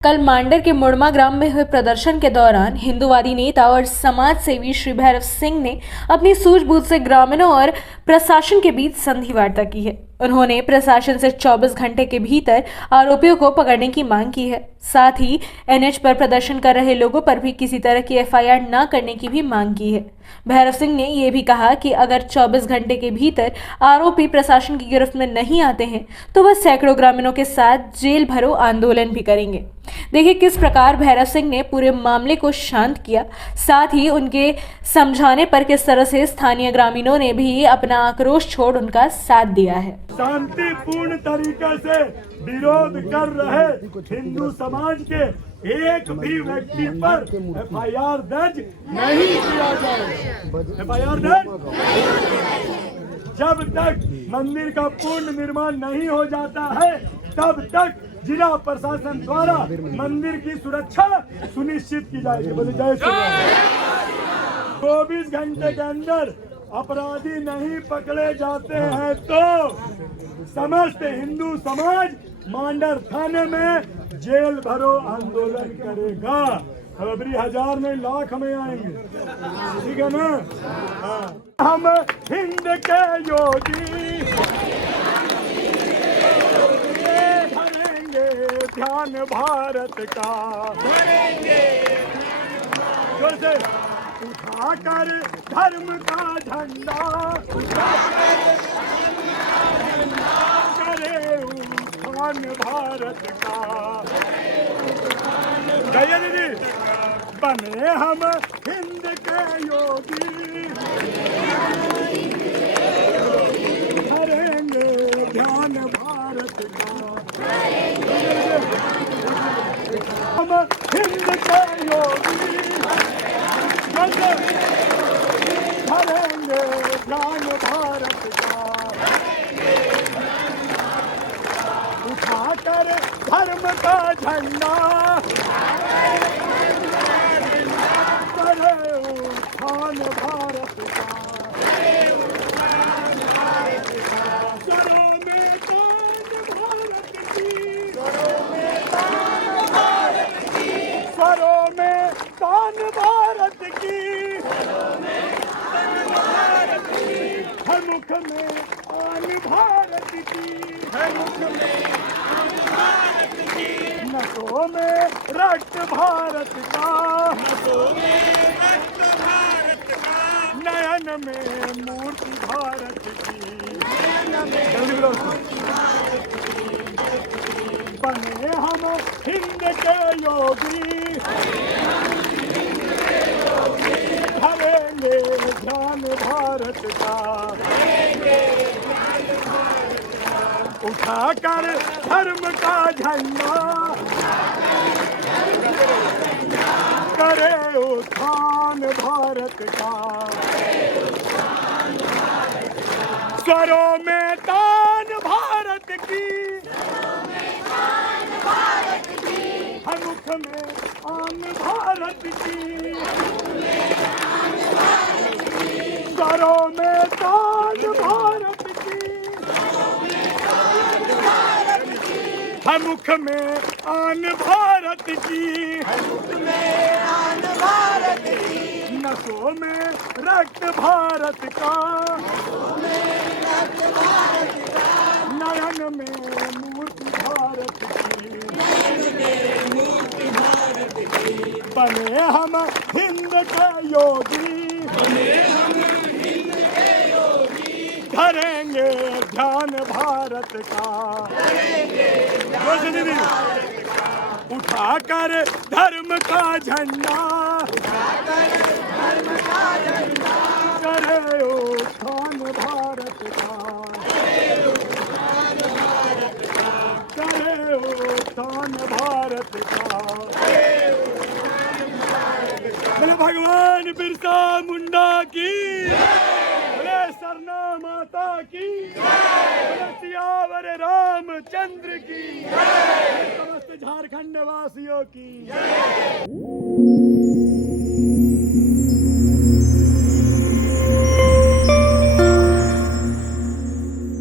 कल मांडर के मुड़मा ग्राम में हुए प्रदर्शन के दौरान हिंदूवादी नेता और समाज सेवी श्री भैरव सिंह ने अपनी सूझबूझ से ग्रामीणों और प्रशासन के बीच संधि वार्ता की है। उन्होंने प्रशासन से 24 घंटे के भीतर आरोपियों को पकड़ने की मांग की है। साथ ही एनएच पर प्रदर्शन कर रहे लोगों पर भी किसी तरह की एफआईआर न करने की भी मांग की है। भैरव सिंह ने यह भी कहा कि अगर 24 घंटे के भीतर आरोपी प्रशासन की गिरफ्त में नहीं आते हैं तो वह सैकड़ों ग्रामीणों के साथ जेल भरो आंदोलन भी करेंगे। देखिए किस प्रकार भैरव सिंह ने पूरे मामले को शांत किया, साथ ही उनके समझाने पर किस तरह से स्थानीय ग्रामीणों ने भी अपना आक्रोश छोड़ उनका साथ दिया है। शांतिपूर्ण तरीके से विरोध कर रहे हिंदू समाज के एक भी व्यक्ति पर एफआईआर दर्ज नहीं किया जाए। एफआईआर दर्ज जब तक मंदिर का पूर्ण निर्माण नहीं हो जाता है तब तक जिला प्रशासन द्वारा मंदिर की सुरक्षा सुनिश्चित की जाएगी। बोले जय श्री राम। 24 घंटे के अंदर अपराधी नहीं पकड़े जाते हैं तो समस्त हिंदू समाज मांडर थाने में जेल भरो आंदोलन करेगा। अबरी 1000 में लाख में आएंगे, ठीक है ना। हाँ। हम हिंद के योगी धरेंगे ध्यान भारत का, जोर से उठाकर धर्म का झंडा करे उठान भारत का। जय दीदी बने हम हिंद के योगी धरेंगे ध्यान भारत का। हम हिंद के योगी धरेंगे ध्यान भारत का। उठाकर धर्म का झंडा करे उठान भारत का। स्वरों में तान भारत की, स्वरों में तान भारत की, स्वरों में तान भारत की, हर मुख में आन भारत की, हर मुख में आन भारत की। नसों में रक्त भारत का, नसों में रक्त भारत का। नयन में मूर्ति भारत की, जल्दी बोलो। बने हम हिंद के योगी धरेंगे ध्यान भारत का। उठाकर धर्म का झंडा करे उत्थान भारत का। स्वरों में तान भारत की, हर मुख में आन भारत की, स्वरों में तान भारत की, हर मुख में आन भारत की, नसों में रक्त भारत का, नयन में मूर्ति भारत की। बने हम हिंद के योगी धरेंगे ध्यान भारत का। उठाकर धर्म का झंडा करे उत्थान भारत का, करे उत्थान भारत का। बोले भगवान बिरसा मुंडा की, बोले सरना माता की, बोले सियावर रामचंद्र की, समस्त झारखंड वासियों की।